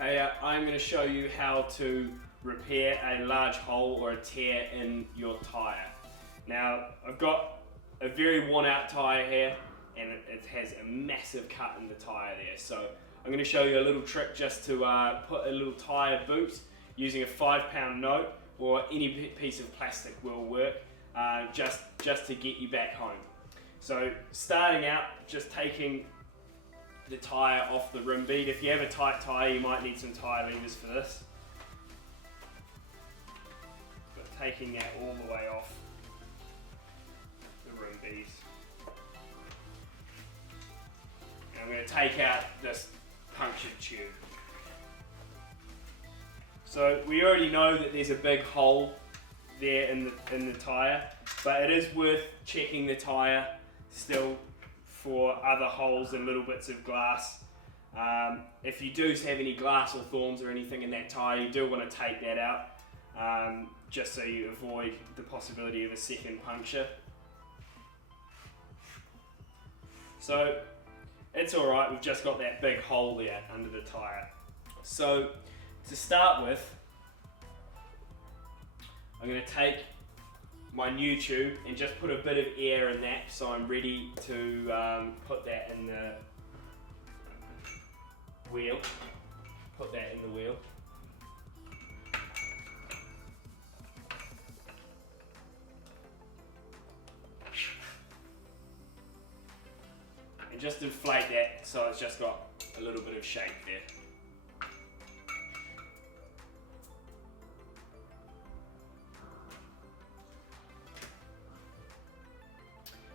Hey, I'm going to show you how to repair a large hole or a tear in your tyre. Now, I've got a very worn out tyre here and it has a massive cut in the tyre there. So I'm going to show you a little trick just to put a little tyre boot using a £5 note or any piece of plastic will work just to get you back home. So starting out, just taking the tyre off the rim bead. If you have a tight tyre, you might need some tyre levers for this. But taking that all the way off the rim beads. And I'm going to take out this punctured tube. So we already know that there's a big hole there in the tyre, but it is worth checking the tyre still for other holes and little bits of glass. If you do have any glass or thorns or anything in that tyre, you do want to take that out just so you avoid the possibility of a second puncture. So it's alright, we've just got that big hole there under the tyre. So to start with, I'm going to take my new tube and just put a bit of air in that so I'm ready to put that in the wheel. Put that in the wheel. And just inflate that so it's just got a little bit of shape there.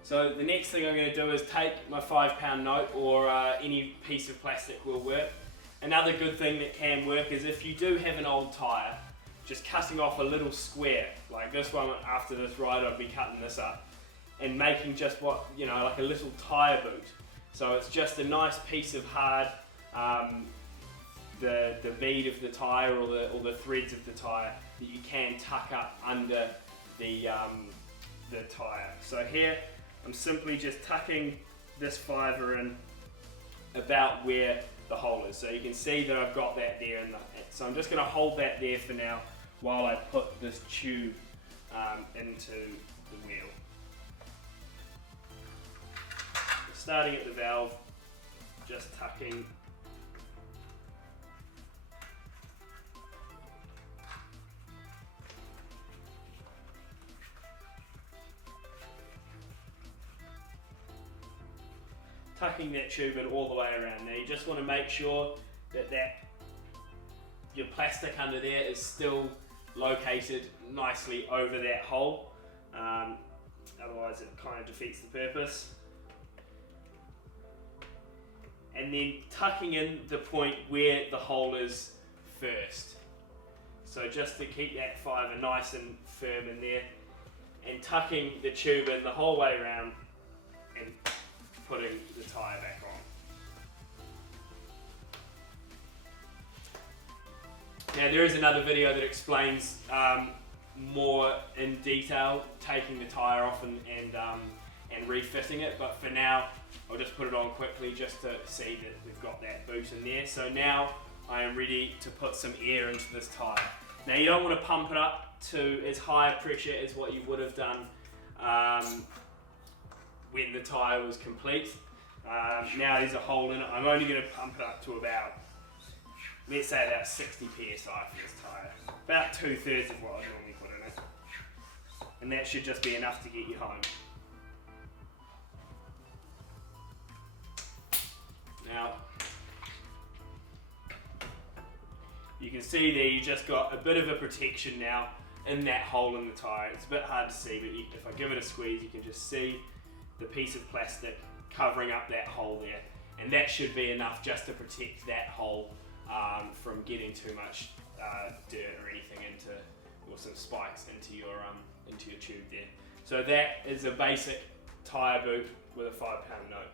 So the next thing I'm going to do is take my £5 note or any piece of plastic will work. Another good thing that can work is if you do have an old tyre, just cutting off a little square, like this one after this ride I'll be cutting this up, and making just what, you know, like a little tyre boot. So it's just a nice piece of hard, the bead of the tyre or the threads of the tyre that you can tuck up under the tyre. So here, I'm simply just tucking this fiver in about where the hole is. So you can see that I've got that there. So I'm just going to hold that there for now while I put this tube into the wheel. Starting at the valve, just tucking that tube in all the way around. Now you just want to make sure that your plastic under there is still located nicely over that hole, otherwise it kind of defeats the purpose. And then tucking in the point where the hole is first. So just to keep that fiver nice and firm in there, and tucking the tube in the whole way around and putting the tyre back on. Now there is another video that explains more in detail taking the tyre off and refitting it, but for now I'll just put it on quickly just to see that we've got that boot in there. So now I am ready to put some air into this tyre. Now you don't want to pump it up to as high a pressure as what you would have done when the tyre was complete. Now there's a hole in it. I'm only going to pump it up to about, let's say about 60 psi for this tyre. About 2/3 of what I'd normally put in it. And that should just be enough to get you home. Now, you can see there you just got a bit of a protection now in that hole in the tyre. It's a bit hard to see, but if I give it a squeeze you can just see the piece of plastic covering up that hole there, and that should be enough just to protect that hole from getting too much dirt or anything or some spikes into your tube there. So that is a basic tyre boot with a £5 note.